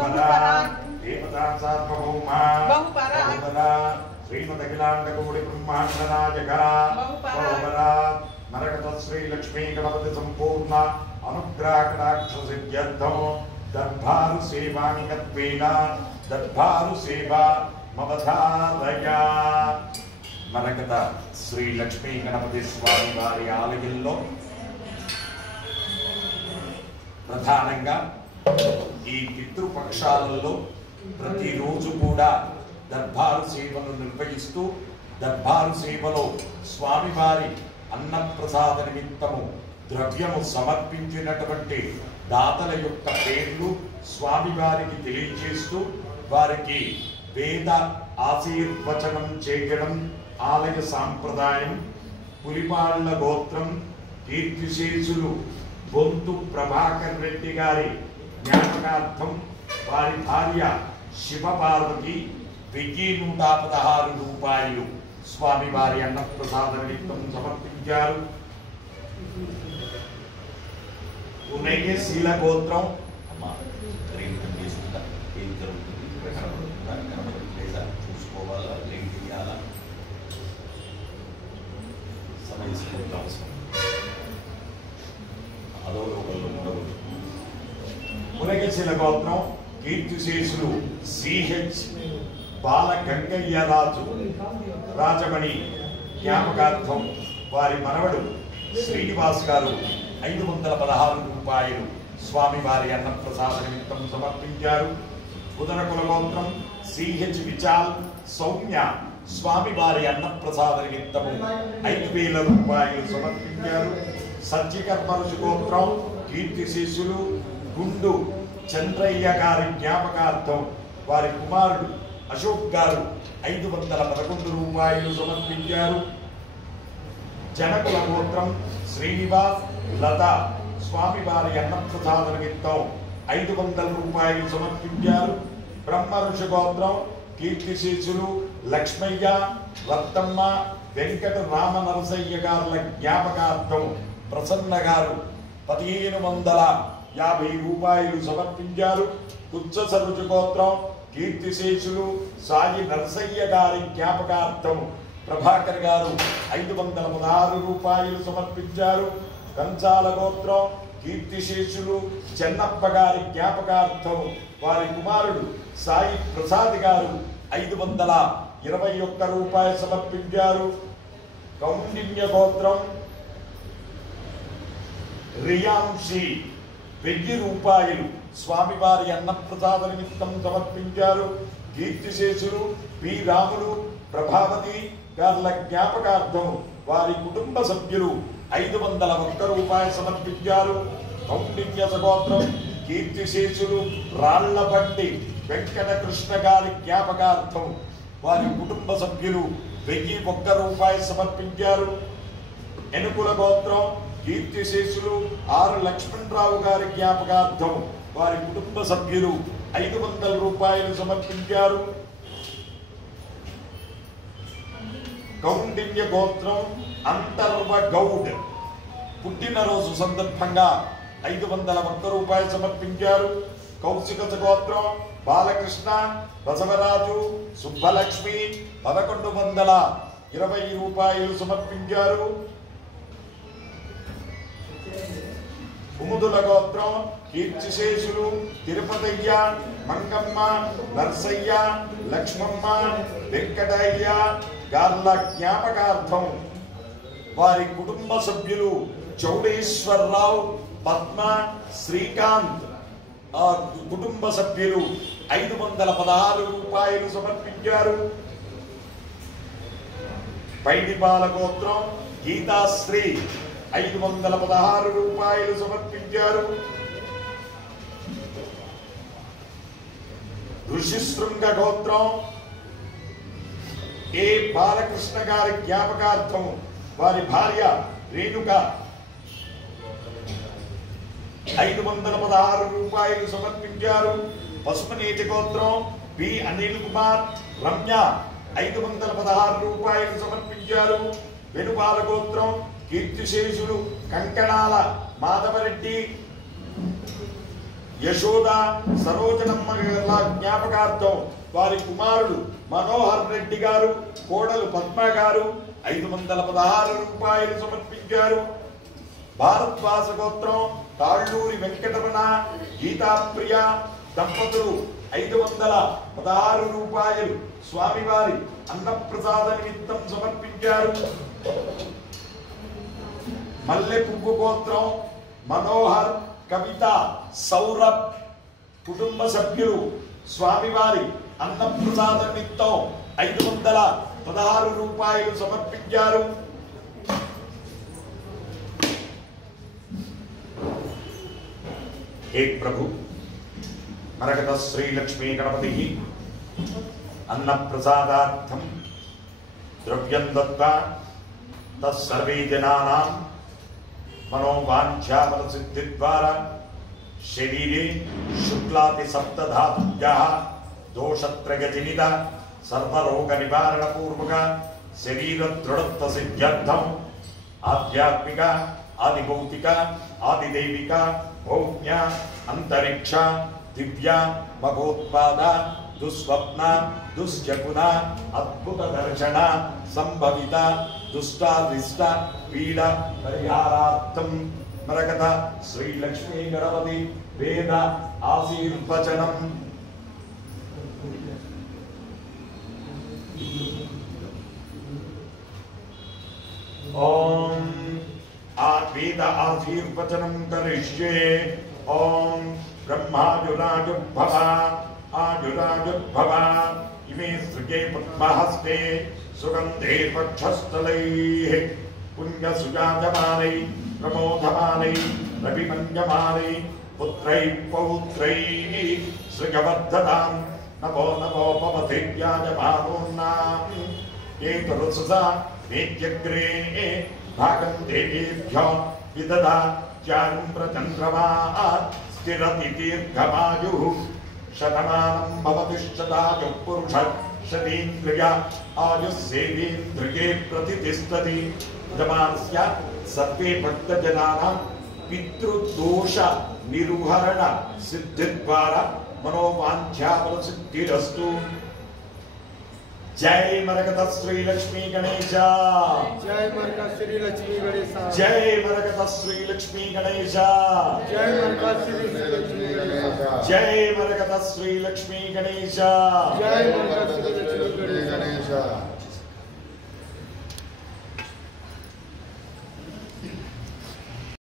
बहुपराग देवता सार्वभौमा बहुपराग श्रीमदखिलांडकोटि ब्रह्मांड नायका बहुपराग नरकत श्री लक्ष्मी गणपति संपूर्ण अनुग्रह कटाक्ष सिद्ध्यर्थम दरबार सेवानिकत्वेन दरबार सेवा ममधारया नरकत श्री लक्ष्मी गणपति स्वामी वारी आलయంలో ప్రధానంగా ఈ పితృపక్షాలలో ప్రతిరోజు కూడా దర్బారు సేవను నిర్వహిస్తూ దర్బారు సేవలో స్వామివారి అన్నప్రసాద నిమిత్తము ద్రవ్యము సమర్పించినటువంటి దాతల యొక్క పేర్లు స్వామివారికి తెలియజేస్తూ వారికి వేద ఆశీర్వచనం చేయడం ఆలయ సాంప్రదాయం. పులిపాళ్ల గోత్రం కీర్తిశేషులు బొంతు ప్రభాకర్ రెడ్డి గారి జ్ఞాపకార్థం వారి భార్య శివపార్వతి 1116 రూపాయలు స్వామివారి అన్నప్రసాద నిమిత్తం సమర్పించారు. ఉనయశీల గోత్రం చూసుకోవాలా ఉనయశీల గోత్రం కీర్తిశేషులు సిహెచ్ బాలగంగయ్య రాజు రాజమణి జ్ఞాపకార్థం వారి మనవడు శ్రీనివాస్ గారు 516 రూపాయలు స్వామివారి అన్నప్రసాద నిమిత్తం సమర్పించారు. ఉదరకుల గోత్రం సిహెచ్ విచాల్ సౌమ్య స్వామివారి అన్నప్రసాద నిమిత్తము 5000 రూపాయలు సమర్పించారు. సత్యకర్మ ఋషి గోత్రం కీర్తిశేషులు గుండు చంద్రయ్య గారి జ్ఞాపకార్థం వారి కుమారుడు అశోక్ గారు 511 రూపాయలు సమర్పించారు. జనకుల గోత్రం శ్రీనివాస్ లత స్వామివారి అన్నప్రసాద నిమిత్తం 500 రూపాయలు సమర్పించారు. బ్రహ్మ ఋషి గోత్రం కీర్తిశేషులు లక్ష్మయ్య రత్తమ్మ వెంకట రామ నరసయ్య గారుల జ్ఞాపకార్థం ప్రసన్న గారు 1550 రూపాయలు సమర్పించారు. ఉచ్చస ఋషి గోత్రం కీర్తిశేషులు సాయి నరసయ్య గారి జ్ఞాపకార్థం ప్రభాకర్ గారు 516 రూపాయలు సమర్పించారు. కంచాల గోత్రం కీర్తిశేషులు చెన్నప్ప గారి జ్ఞాపకార్థం వారి కుమారుడు సాయి ప్రసాద్ గారు 521 రూపాయలు సమర్పించారు. కౌండిన్య గోత్రం రియాంశి 1000 రూపాయలు స్వామివారి అన్నప్రసాద నిమిత్తం సమర్పించారు. కీర్తిశేషులు పి రాములు ప్రభావతి గార్ల జ్ఞాపకార్థం వారి కుటుంబ సభ్యులు 501 రూపాయలు సమర్పించారు. కౌండిన్య గోత్రం కీర్తిశేషులు రాళ్లబండి వెంకటకృష్ణ గారి జ్ఞాపకార్థం వారి కుటుంబ సభ్యులు 1001 రూపాయలు సమర్పించారు. ఎనుకుల గోత్రం కీర్తిశేషులు ఆర్ లక్ష్మణరావు గారి జ్ఞాపకార్థం వారి కుటుంబ సభ్యులు 500 రూపాయలు సమర్పించారు. కౌండిన్య గోత్రం అంతర్వ గౌడ్ పుట్టినరోజు సందర్భంగా 501 రూపాయలు సమర్పించారు. కౌశిక గోత్రం బాలకృష్ణ బసవరాజు సుబ్బలక్ష్మి 1120 రూపాయలు సమర్పించారు. కుముదుల గోత్రం కీర్తిశేషులు తిరుపతయ్య మంగమ్మ నర్సయ్య లక్ష్మమ్మ వెంకటయ్య గార్ల జ్ఞాపకార్థం వారి కుటుంబ సభ్యులు చౌడేశ్వరరావు పద్మ శ్రీకాంత్ కుటుంబ సభ్యులు 516 రూపాయలు సమర్పించారు. పైడిపాల గోత్రం గీతాశ్రీ 516 రూపాయలు సమర్పించారు. ఋషిశృంగ గోత్రం ఏ బాలకృష్ణ గారి జ్ఞాపకార్థం వారి భార్య రేణుక 516 రూపాయలు సమర్పించారు. పసుపునేటి గోత్రం బి అనిల్ కుమార్ రమ్య 516 రూపాయలు సమర్పించారు. వెనుపాల గోత్రం కీర్తిశేషులు కంకణాల మాధవరెడ్డి యశోద సరోజనమ్మ జ్ఞాపకార్థం వారి కుమారుడు మనోహర్ రెడ్డి గారు, కోడలు పద్మ గారు 516 రూపాయలు సమర్పించారు. భారద్వాస గోత్రం తాళ్ళూరి వెంకటరమణ, గీతాప్రియ దంపతులు 516 రూపాయలు స్వామివారి అన్నప్రసాద నిమిత్తం సమర్పించారు. మల్లె పువ్వు గోత్రం మనోహర్, కవిత, సౌరభ్ కుటుంబ సభ్యులు స్వామివారి అన్నప్రసాద నిమిత్తం 516 రూపాయలు సమర్పించారు. हे प्रभु मरकत श्री लक्ष्मी गणपति अन्न प्रसादार्थम द्रव्यं दत्त्वा तत्सर्वे जनानां मनोवांछाफल सिद्धि द्वारा शरीरे शुक्लादि सप्तधातुभ्यः दोषत्रयजनित सर्वरोग निवारण पूर्वक शरीर दृढ़त्व सिद्ध्यर्थम आध्यात्मिक आदिभौतिक आदिदैविक भौम्य अंतरिक्ष दिव्य मघोत्पाद दुस्वप्न दुश्चकुन अद्भुत दर्शन संभवित दुष्टादिष्ट पीड़ परिहारार्थम मरकत श्री लक्ष्मी गणपति वेद आशीर्वचनम ओम वेद आशीर्वचनं करिष्ये। ओम ब्रह्माजुराजुर्भव आजुराजुर्भव इमे सृगे पद्महस्ते सुगंधे वक्षस्थलैः पुण्यसुजायमानै प्रमोदमानै रविमन्यमानै पुत्रैः पौत्रैः सृगवर्धतां नमो नमो पवतेभ्याजमानोन्नाम् एतरुससा वेद्यग्रे भागं देवेभ्यो विदधा चारुम्रचन्द्रमा स्थिरति दीर्घमायुः शतमानं भवति शतायुः पुरुषः शतीन्द्रिय आयुस्सेवेन्द्रिये प्रतिष्ठति। यजमानस्य सर्वे भक्तजनानां पितृदोष निरुहरण सिद्धिद्वारा मनोवांछाफल सिद्धिरस्तु। जय मरकत श्री लक्ष्मी गणेश, जय मरकत श्री लक्ष्मी गणेश, जय मरकत श्री लक्ष्मी गणेश, जय मरकत श्री लक्ष्मी गणेश, जय मरकत श्री लक्ष्मी गणेश, जय मरकत श्री लक्ष्मी गणेश।